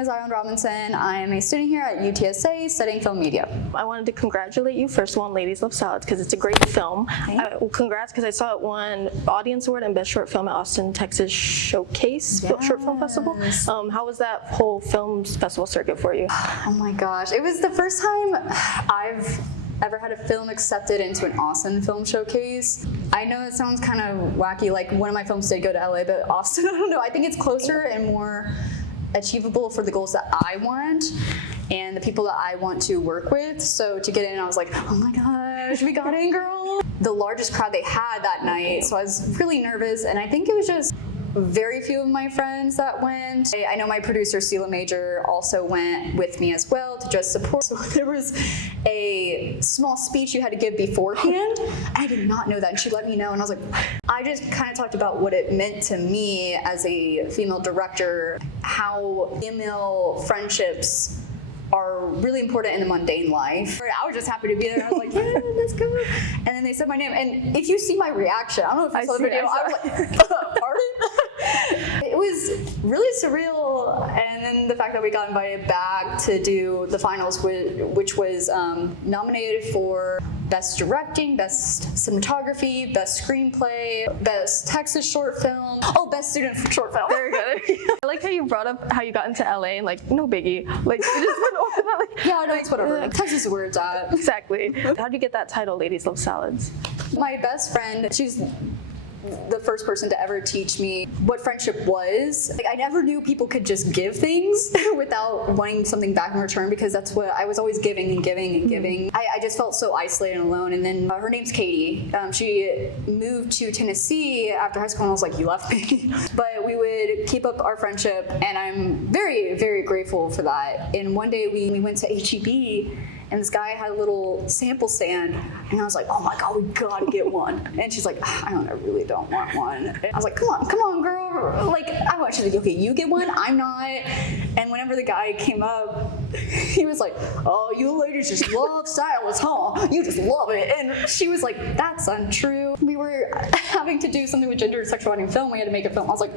is Island Robinson. I am a student here at UTSA studying film media. I wanted to congratulate you first of all on Ladies Love Salads because it's a great film. Congrats because I saw it won Audience Award and Best Short Film at Austin, Texas Showcase Short Film Festival. How was that whole film festival circuit for you? Oh my gosh, it was the first time I've ever had a film accepted into an Austin film showcase. I know it sounds kind of wacky, like one of my films did go to LA, but Austin, I don't know, I think it's closer and more achievable for the goals that I want and the people that I want to work with. So to get in, I was like, oh my gosh, we got in, girl. The largest crowd they had that night, so I was really nervous, and I think it was just very few of my friends that went. I know my producer, Sela Major, also went with me as well to just support. So there was a small speech you had to give beforehand. I did not know that, and she let me know, and I was like, I just kind of talked about what it meant to me as a female director, how female friendships are really important in the mundane life. I was just happy to be there. I was like, yeah, let's go. And then they said my name. And if you see my reaction, I don't know if you saw the video, I was like, pardon? It was really surreal. And then the fact that we got invited back to do the finals, which was nominated for Best Directing, Best Cinematography, Best Screenplay, Best Texas Short Film, Best Student Short Film. Very good. I like how you brought up how you got into LA and like, no biggie. Like, you just went over that. Like, yeah, no, it's whatever. Texas is where it's at. Exactly. How did you get that title, Ladies Love Salads? My best friend, she's the first person to ever teach me what friendship was. Like, I never knew people could just give things without wanting something back in return, because that's what I was always giving and giving and giving. I just felt so isolated and alone. And then her name's Katie. She moved to Tennessee after high school, and I was like, you left me. But we would keep up our friendship, and I'm very, very grateful for that. And one day we went to HEB, and this guy had a little sample stand, and I was like, oh my God, we gotta get one. And she's like, I really don't want one. And I was like, come on, girl. Like, I want you to, okay, you get one, I'm not. And whenever the guy came up, he was like, oh, you ladies just love stylists, huh? You just love it. And she was like, that's untrue. We were having to do something with gender and sexuality in film. We had to make a film. I was like,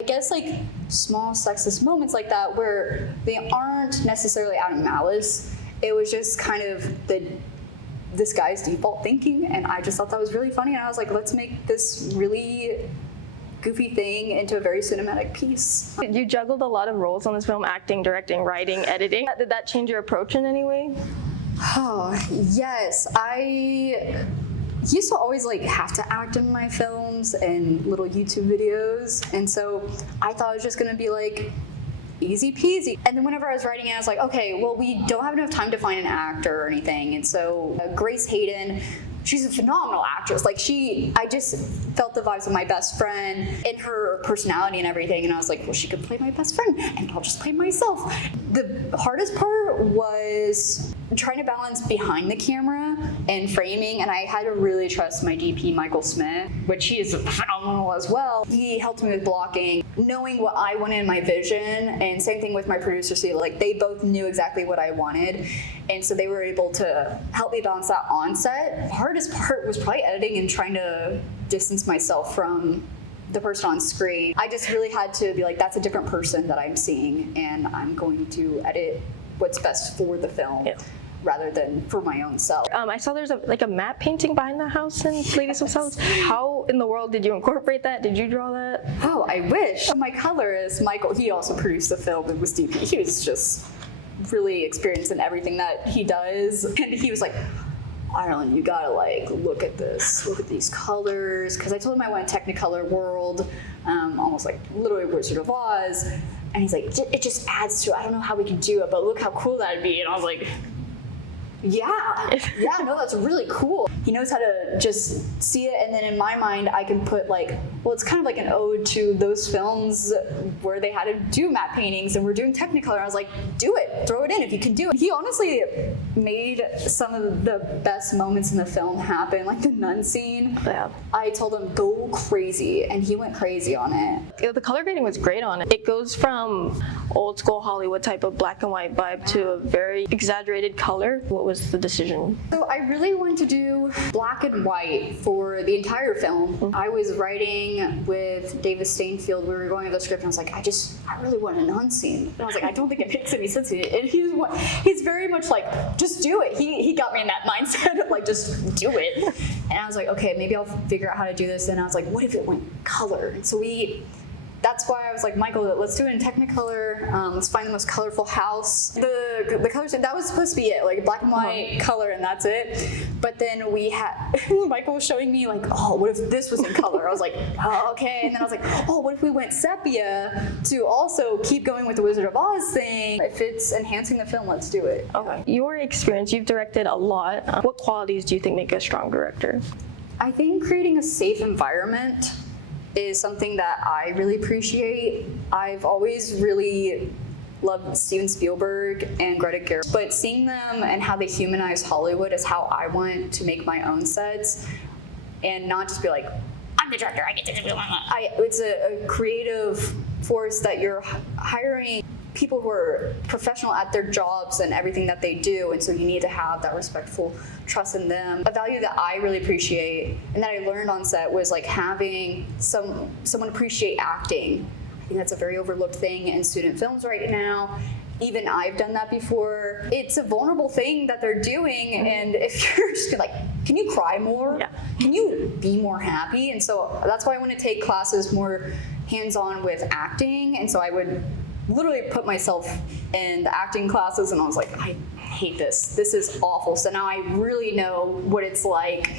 I guess like small sexist moments like that where they aren't necessarily out of malice. It was just kind of this guy's default thinking, and I just thought that was really funny, and I was like, let's make this really goofy thing into a very cinematic piece. You juggled a lot of roles on this film: acting, directing, writing, editing. Did that change your approach in any way? Oh, yes. I used to always like have to act in my films and little YouTube videos, and so I thought it was just gonna be like easy peasy. And then whenever I was writing it, I was like, okay, well, we don't have enough time to find an actor or anything. And so Grace Hayden, she's a phenomenal actress. Like, I just felt the vibes of my best friend in her personality and everything. And I was like, well, she could play my best friend, and I'll just play myself. The hardest part was trying to balance behind the camera and framing, and I had to really trust my DP, Michael Smith, which he is phenomenal as well. He helped me with blocking, knowing what I wanted in my vision, and same thing with my producer, Sela. Like, they both knew exactly what I wanted, and so they were able to help me balance that on set. The hardest part was probably editing and trying to distance myself from the person on screen. I just really had to be like, that's a different person that I'm seeing, and I'm going to edit what's best for the film. Yeah. Rather than for my own self. I saw there's a matte painting behind the house in Ladies of Salads. How in the world did you incorporate that? Did you draw that? Oh, I wish. My colorist, Michael, he also produced the film and was DP. He was just really experienced in everything that he does. And he was like, Ireland, you gotta like look at this, look at these colors. Because I told him I want a Technicolor world, almost like literally Wizard of Oz. And he's like, it just adds to it. I don't know how we can do it, but look how cool that'd be. And I was like, yeah, no, that's really cool. He knows how to just see it, and then in my mind, I can put like, well, it's kind of like an ode to those films where they had to do matte paintings and we're doing Technicolor. I was like, do it, throw it in if you can do it. He honestly made some of the best moments in the film happen, like the nun scene. Yeah. I told him, go crazy, and he went crazy on it. The color grading was great on it. It goes from old school Hollywood type of black and white vibe to a very exaggerated color. What was the decision? So I really wanted to do black and white for the entire film. I was writing with Davis Stainfield. We were going over the script, and I was like, I really want a nun scene. And I was like, I don't think it makes any sense. And he's very much like, just do it. He got me in that mindset of like, just do it. And I was like, okay, maybe I'll figure out how to do this. And I was like, what if it went color? And so that's why I was like, Michael, let's do it in Technicolor. Let's find the most colorful house. The colors, that was supposed to be it, like black and white color, and that's it. But then we had, Michael was showing me like, oh, what if this was in color? I was like, oh, okay. And then I was like, oh, what if we went sepia to also keep going with the Wizard of Oz thing? If it's enhancing the film, let's do it. Okay. Your experience, you've directed a lot. What qualities do you think make a strong director? I think creating a safe environment is something that I really appreciate. I've always really loved Steven Spielberg and Greta Gerwig, but seeing them and how they humanize Hollywood is how I want to make my own sets, and not just be like, I'm the director, I get to do what I want. It's a creative force that you're hiring people who are professional at their jobs and everything that they do, and so you need to have that respectful trust in them. A value that I really appreciate and that I learned on set was like having someone appreciate acting. I think that's a very overlooked thing in student films right now. Even I've done that before. It's a vulnerable thing that they're doing, and if you're just like, can you cry more? Yeah. Can you be more happy? And so that's why I want to take classes more hands-on with acting, and so I would literally put myself in the acting classes, and I was like, I hate this. This is awful. So now I really know what it's like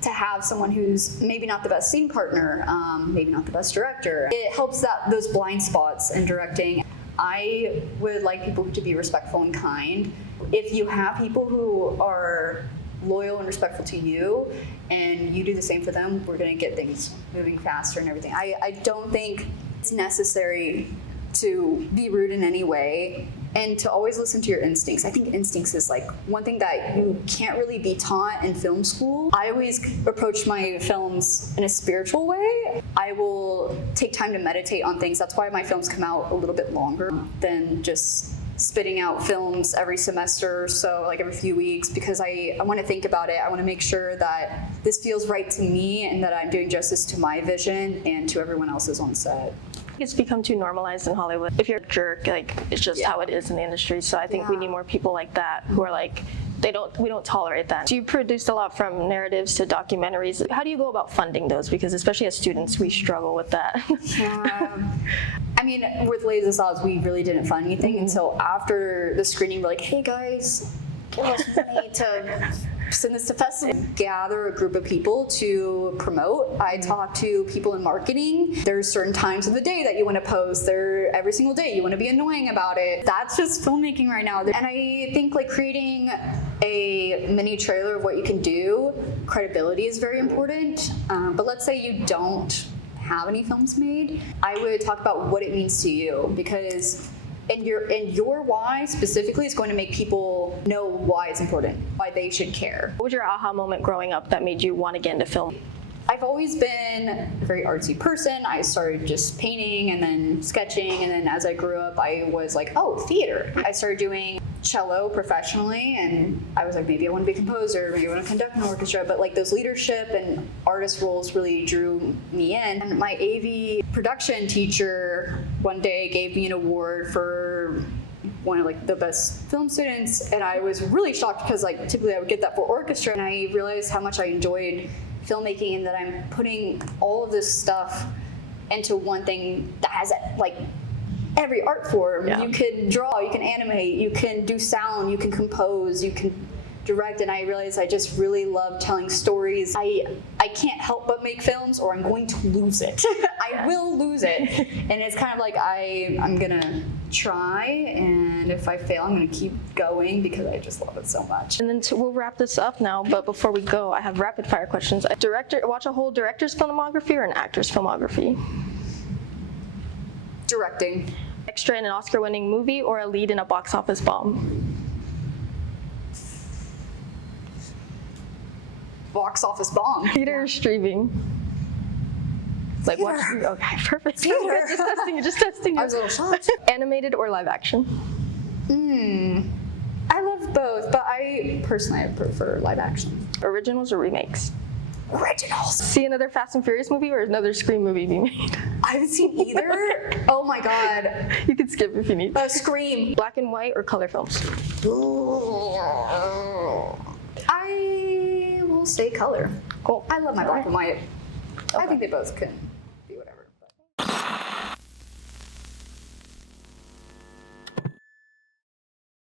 to have someone who's maybe not the best scene partner, maybe not the best director. It helps those blind spots in directing. I would like people to be respectful and kind. If you have people who are loyal and respectful to you, and you do the same for them, we're gonna get things moving faster and everything. I don't think it's necessary to be rude in any way, and to always listen to your instincts. I think instincts is like one thing that you can't really be taught in film school. I always approach my films in a spiritual way. I will take time to meditate on things. That's why my films come out a little bit longer than just spitting out films every semester or so, like every few weeks, because I want to think about it. I want to make sure that this feels right to me and that I'm doing justice to my vision and to everyone else's on set. It's become too normalized in Hollywood. If you're a jerk, like, it's just how it is in the industry. So I think we need more people like that who are like, we don't tolerate that. So you produced a lot from narratives to documentaries. How do you go about funding those? Because especially as students, we struggle with that. I mean, with Ladies of Oz, we really didn't fund anything until after the screening. We're like, hey guys, give us money to send this to festivals. Gather a group of people to promote. I talk to people in marketing. There's certain times of the day that you want to post. Every single day you want to be annoying about it. That's just filmmaking right now. And I think like creating a mini trailer of what you can do, credibility is very important. But let's say you don't have any films made, I would talk about what it means to you, because and your why specifically is going to make people know why it's important, why they should care. What was your aha moment growing up that made you want to get into film? I've always been a very artsy person. I started just painting and then sketching, and then as I grew up, I was like, oh, theater. I started doing cello professionally, and I was like, maybe I want to be a composer, maybe I want to conduct an orchestra, but like those leadership and artist roles really drew me in. And my AV production teacher one day gave me an award for one of like the best film students, and I was really shocked because like typically I would get that for orchestra, and I realized how much I enjoyed filmmaking and that I'm putting all of this stuff into one thing that has like every art form. Yeah. You can draw, you can animate, you can do sound, you can compose, you can direct, and I realized I just really love telling stories. I can't help but make films or I'm going to lose it. I will lose it. And it's kind of like I'm gonna try, and if I fail, I'm gonna keep going because I just love it so much. And then we'll wrap this up now, but before we go, I have rapid fire questions. Watch a whole director's filmography or an actor's filmography? Directing. Extra in an Oscar-winning movie or a lead in a box office bomb? Box office bomb. Theater or streaming? Like what? Okay, perfect. Theater. Just testing. I was a little shocked. Animated or live action? I love of both, but I personally prefer live action. Originals or remakes? Originals. See another Fast and Furious movie or another Scream movie be made? I haven't seen either. Oh my god. You can skip if you need. Scream. Black and white or color films? I will say color. Cool. I love my black and white. I think they both can